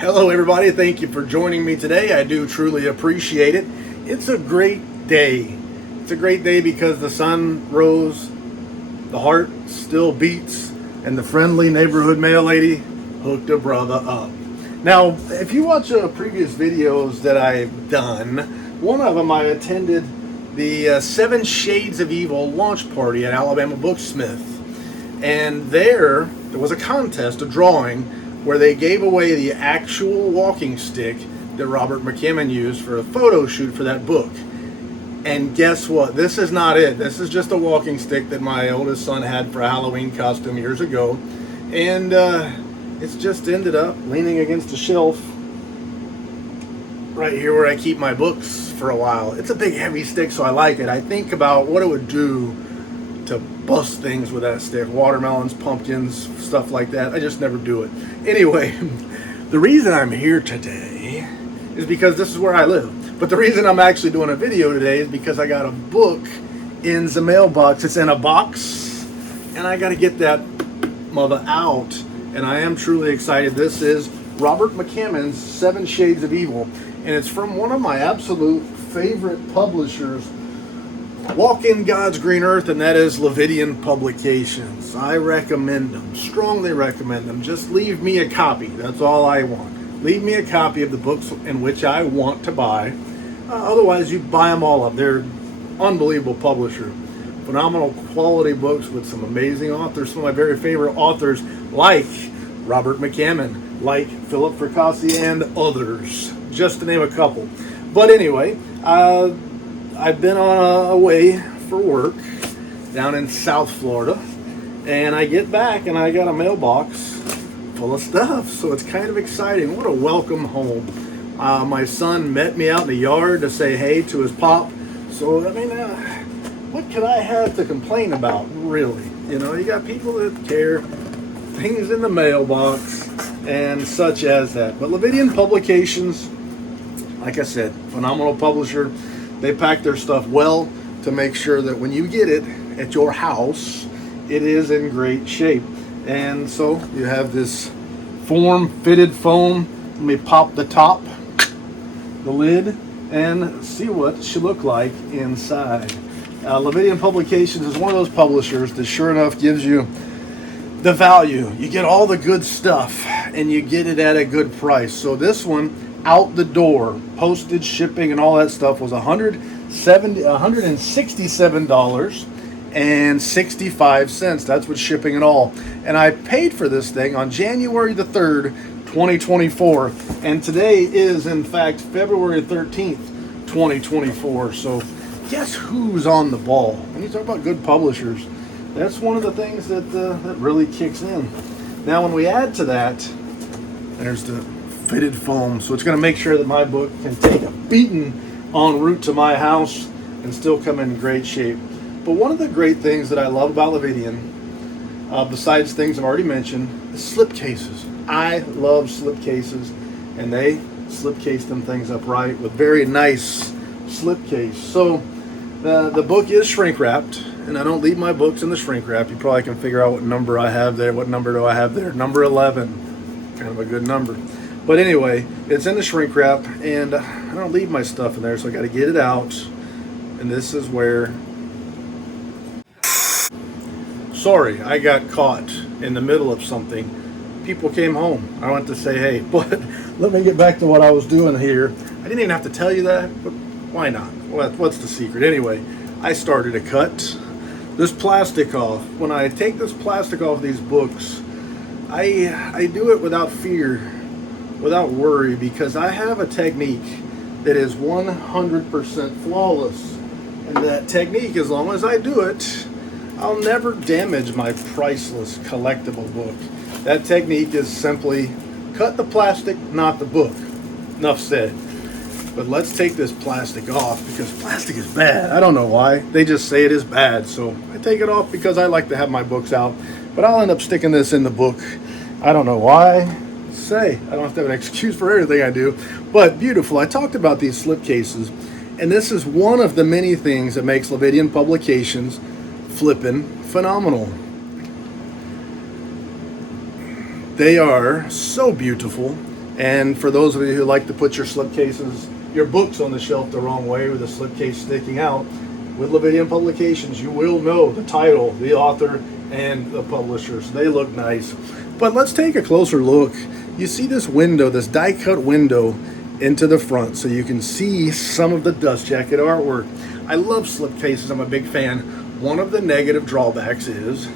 Hello everybody, thank you for joining me today. I do truly appreciate it. It's a great day. It's a great day because the sun rose, the heart still beats, and the friendly neighborhood mail lady hooked a brother up. Now, if you watch previous videos that I've done, one of them I attended the 7 Shades of Evil launch party at Alabama Booksmith. And there was a contest, a drawing, where they gave away the actual walking stick that Robert McCammon used for a photo shoot for that book. And guess what? This is not it. This is just a walking stick that my oldest son had for a Halloween costume years ago. And it's just ended up leaning against a shelf right here where I keep my books for a while. It's a big heavy stick, so I like it. I think about what it would do to bust things with that stick. Watermelons, pumpkins, stuff like that. I just never do it. Anyway, the reason I'm here today is because this is where I live. But the reason I'm actually doing a video today is because I got a book in the mailbox. It's in a box, and I got to get that mother out. And I am truly excited. This is Robert McCammon's 7 Shades of Evil. And it's from one of my absolute favorite publishers, Walking God's Green Earth, and that is Lividian Publications. I recommend them, strongly recommend them. Just leave me a copy. That's all I want. Leave me a copy of the books in which I want to buy. Otherwise, you buy them all up. They're unbelievable publisher. Phenomenal quality books with some amazing authors. Some of my very favorite authors, like Robert McCammon, like Philip Fracassi, and others, just to name a couple. But anyway, I've been on away for work down in South Florida, and I get back and I got a mailbox full of stuff, so it's kind of exciting. What a welcome home. My son met me out in the yard to say hey to his pop, so I mean, what could I have to complain about, really? You know, you got people that care, things in the mailbox, and such as that. But Lividian Publications, like I said, phenomenal publisher. They pack their stuff well to make sure that when you get it at your house, it is in great shape. And so you have this form-fitted foam. Let me pop the top, the lid, and see what it should look like inside. Lividian Publications is one of those publishers that sure enough gives you the value. You get all the good stuff, and you get it at a good price. So this one, out the door, postage, shipping, and all that stuff was $167.65. That's with shipping and all. And I paid for this thing on January the 3rd, 2024. And today is, in fact, February 13th, 2024. So guess who's on the ball? When you talk about good publishers, that's one of the things that really kicks in. Now, when we add to that, there's the fitted foam, so it's going to make sure that my book can take a beating en route to my house and still come in great shape. But one of the great things that I love about Lividian, besides things I've already mentioned, is slipcases. I love slipcases, and they slipcase them things up right with very nice slipcase. So the book is shrink wrapped, and I don't leave my books in the shrink wrap. You probably can figure out what number I have there. What number do I have there? Number 11, kind of a good number. But anyway, it's in the shrink wrap, and I don't leave my stuff in there, so I got to get it out. And this is where, sorry, I got caught in the middle of something. People came home. I went to say hey, but let me get back to what I was doing here. I didn't even have to tell you that, but why not? Well, what's the secret? Anyway, I started to cut this plastic off. When I take this plastic off these books, I do it without fear, without worry, because I have a technique that is 100% flawless. And that technique, as long as I do it, I'll never damage my priceless collectible book. That technique is simply cut the plastic, not the book. Enough said. But let's take this plastic off, because plastic is bad. I don't know why. They just say it is bad. So I take it off because I like to have my books out. But I'll end up sticking this in the book. I don't know why. Say I don't have to have an excuse for everything I do, but beautiful. I talked about these slipcases, and this is one of the many things that makes Lividian Publications flippin' phenomenal. They are so beautiful, And for those of you who like to put your slipcases, your books on the shelf the wrong way with the slipcase sticking out, with Lividian Publications, you will know the title, the author, and the publishers. They look nice. But let's take a closer look. You see this window, this die-cut window into the front, so you can see some of the dust jacket artwork. I love slipcases. I'm a big fan. One of the negative drawbacks is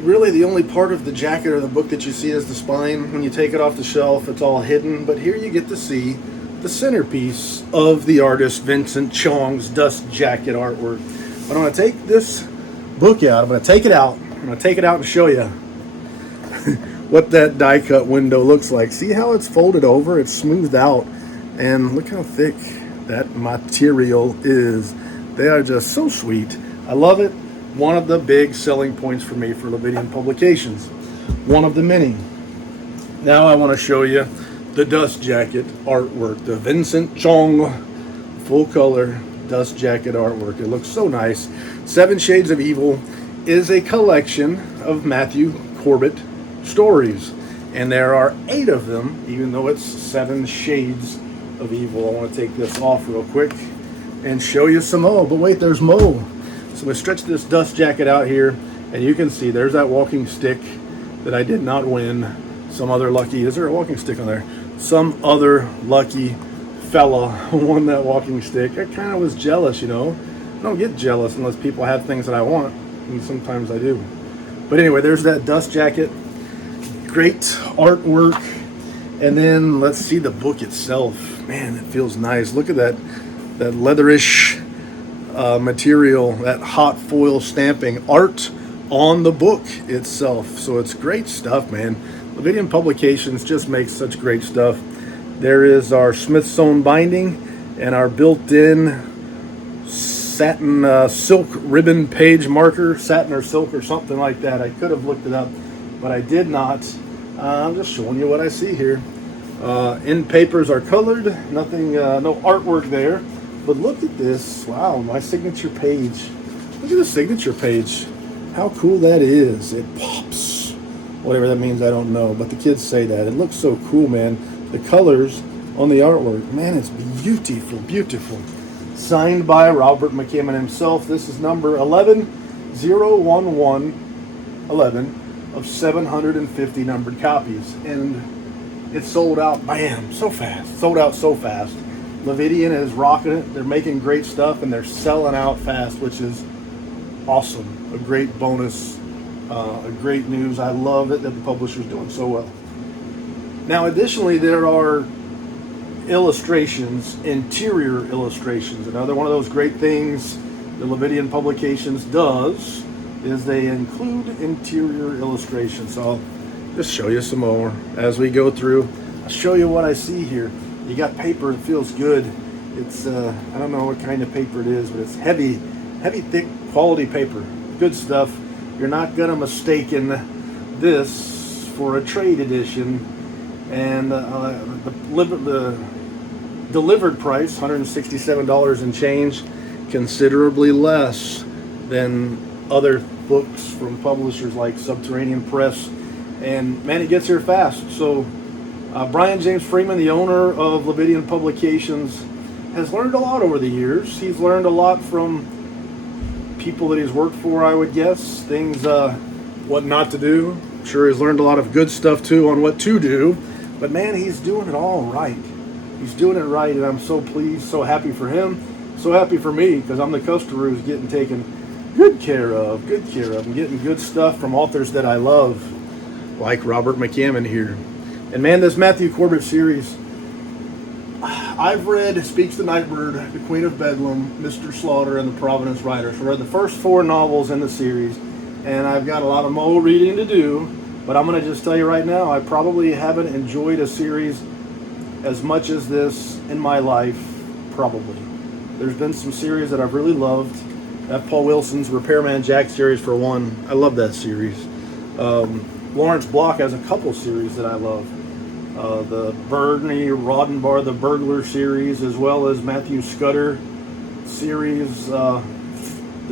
really the only part of the jacket or the book that you see is the spine. When you take it off the shelf, it's all hidden. But here you get to see the centerpiece of the artist Vincent Chong's dust jacket artwork. But I'm going to take this book out. I'm going to take it out. I'm going to take it out and show you what that die cut window looks like. See how it's folded over? It's smoothed out. And look how thick that material is. They are just so sweet. I love it. One of the big selling points for me for Lividian Publications. One of the many. Now I want to show you the dust jacket artwork. The Vincent Chong full color dust jacket artwork. It looks so nice. 7 Shades of Evil is a collection of Matthew Corbett stories. And there are 8 of them, even though it's 7 Shades of Evil. I want to take this off real quick and show you some more. But wait, there's more. So we stretch this dust jacket out here, and you can see there's that walking stick that I did not win. Some other lucky, is there a walking stick on there? Some other lucky fella won that walking stick. I kind of was jealous, you know. I don't get jealous unless people have things that I want, and sometimes I do. But anyway, there's that dust jacket. Great artwork. And then let's see the book itself. Man, it feels nice. Look at that leatherish material, that hot foil stamping art on the book itself. So it's great stuff, man. Lividian Publications just makes such great stuff. There is our Smithsonian binding and our built-in satin silk ribbon page marker, satin or silk or something like that. I could have looked it up, but I did not. I'm just showing you what I see here. End papers are colored, nothing, no artwork there. But look at this. Wow, my signature page. Look at the signature page. How cool that is. It pops. Whatever that means, I don't know. But the kids say that. It looks so cool, man. The colors on the artwork. Man, it's beautiful, beautiful. Signed by Robert McCammon himself. This is number 11 of 750 numbered copies. And it sold out, bam, so fast. Sold out so fast. Lividian is rocking it. They're making great stuff, and they're selling out fast, which is awesome. A great bonus, a great news. I love it that the publisher's doing so well. Now, additionally, there are illustrations, interior illustrations. Another one of those great things the Lividian Publications does is they include interior illustrations. So I'll just show you some more as we go through. I'll show you what I see here. You got paper, it feels good. It's, I don't know what kind of paper it is, but it's heavy, thick, quality paper. Good stuff. You're not gonna mistaken this for a trade edition. And the delivered price, $167 and change, considerably less than other books from publishers like Subterranean Press. And man, it gets here fast. So Brian James Freeman, the owner of Lividian Publications, has learned a lot over the years. He's learned a lot from people that he's worked for, I would guess. Things, what not to do. I'm sure he's learned a lot of good stuff too on what to do. But man, he's doing it all right. He's doing it right, and I'm so pleased, so happy for him, so happy for me, because I'm the customer who's getting taken good care of, and getting good stuff from authors that I love, like Robert McCammon here. And man, this Matthew Corbett series, I've read Speaks the Nightbird, The Queen of Bedlam, Mr. Slaughter, and The Providence Riders. I read the first 4 novels in the series, and I've got a lot of more reading to do. But I'm going to just tell you right now, I probably haven't enjoyed a series as much as this in my life, probably. There's been some series that I've really loved. That Paul Wilson's Repairman Jack series, for one. I love that series. Lawrence Block has a couple series that I love. The Bernie Roddenbar, the Burglar series, as well as Matthew Scudder series, the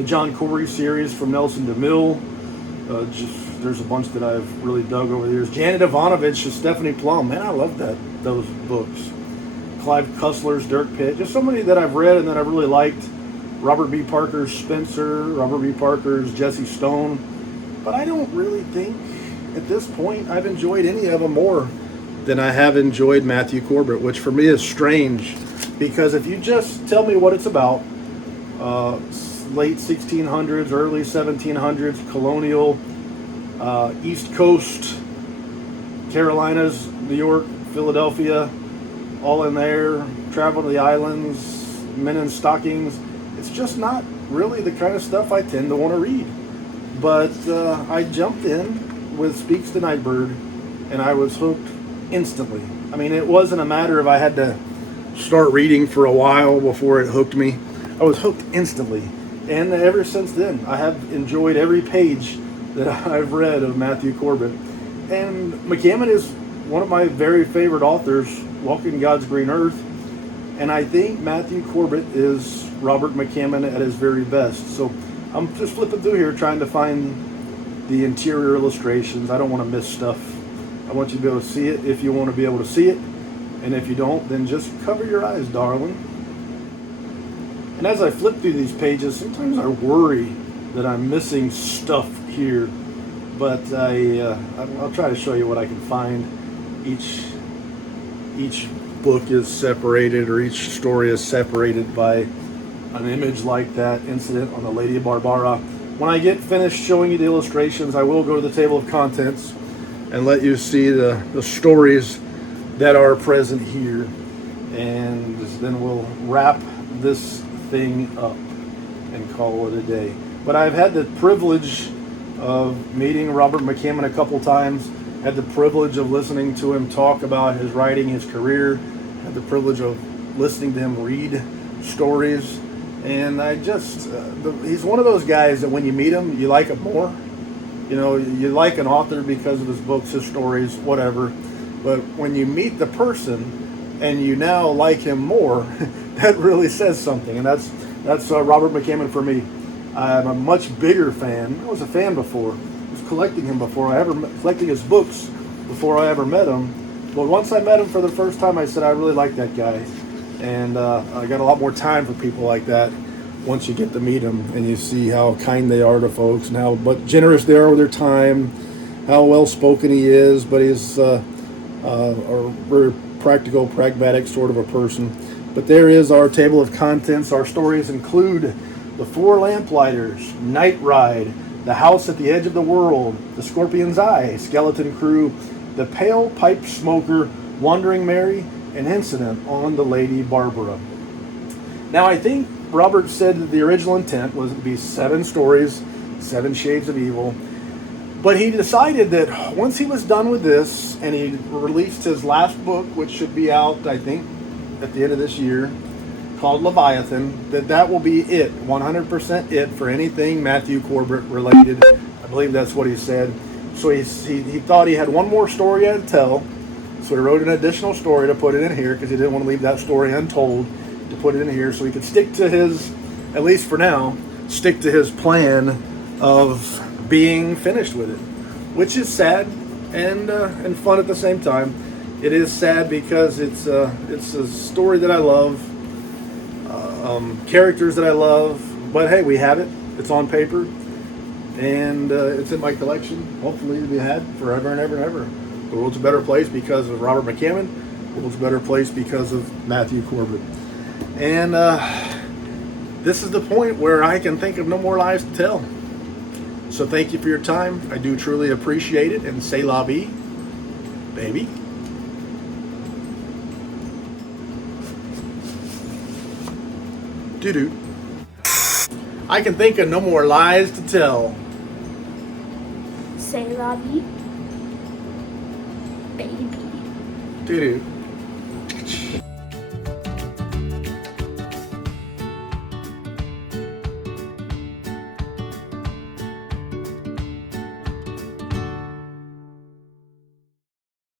John Corey series from Nelson DeMille. There's a bunch that I've really dug over the years. Janet Ivanovich and Stephanie Plum. Man, I love those books. Clive Cussler's Dirk Pitt. Just so many that I've read and that I really liked. Robert B. Parker's Spencer. Robert B. Parker's Jesse Stone. But I don't really think at this point I've enjoyed any of them more than I have enjoyed Matthew Corbett, which for me is strange, because if you just tell me what it's about, late 1600s, early 1700s, colonial, East Coast, Carolinas, New York, Philadelphia, all in there, travel to the islands, men in stockings, it's just not really the kind of stuff I tend to want to read. But I jumped in with Speaks the Nightbird, and I was hooked instantly. I mean, it wasn't a matter of I had to start reading for a while before it hooked me. I was hooked instantly. And ever since then, I have enjoyed every page that I've read of Matthew Corbett. And McCammon is one of my very favorite authors, Walking God's Green Earth. And I think Matthew Corbett is Robert McCammon at his very best. So I'm just flipping through here trying to find the interior illustrations. I don't want to miss stuff. I want you to be able to see it if you want to be able to see it. And if you don't, then just cover your eyes, darling. And as I flip through these pages, sometimes I worry that I'm missing stuff here. But I'll try to show you what I can find. Each book is separated, or each story is separated by an image like that incident on the Lady Barbara. When I get finished showing you the illustrations, I will go to the table of contents and let you see the stories that are present here. And then we'll wrap this thing up and call it a day. But I've had the privilege of meeting Robert McCammon a couple times, had the privilege of listening to him talk about his writing, his career, had the privilege of listening to him read stories, and I just, he's one of those guys that when you meet him, you like him more. You know, you like an author because of his books, his stories, whatever, but when you meet the person and you now like him more, that really says something. And that's Robert McCammon for me. I'm a much bigger fan. I was a fan before. I was collecting him before I ever collecting his books before I ever met him. But once I met him for the first time, I said I really like that guy. And I got a lot more time for people like that once you get to meet them and you see how kind they are to folks and how generous they are with their time, how well spoken he is, but he's a very practical, pragmatic sort of a person. But there is our table of contents. Our stories include The Four Lamplighters, Night Ride, The House at the Edge of the World, The Scorpion's Eye, Skeleton Crew, The Pale Pipe Smoker, Wandering Mary, and Incident on the Lady Barbara. Now, I think Robert said that the original intent was to be 7 stories, 7 Shades of Evil. But he decided that once he was done with this and he released his last book, which should be out, I think, at the end of this year, called Leviathan, that will be it, 100% it for anything Matthew Corbett related. I believe that's what he said. So he thought he had one more story he had to tell, so he wrote an additional story to put it in here because he didn't want to leave that story untold, to put it in here so he could stick to his, at least for now, stick to his plan of being finished with it, which is sad and fun at the same time. It is sad because it's a story that I love, characters that I love, but hey, we have it. It's on paper, and it's in my collection, hopefully to be had forever and ever and ever. The world's a better place because of Robert McCammon. The world's a better place because of Matthew Corbett. And this is the point where I can think of no more lies to tell. So thank you for your time. I do truly appreciate it. And c'est la vie, baby. Doo-doo. I can think of no more lies to tell. C'est la vie, baby. Doo-doo.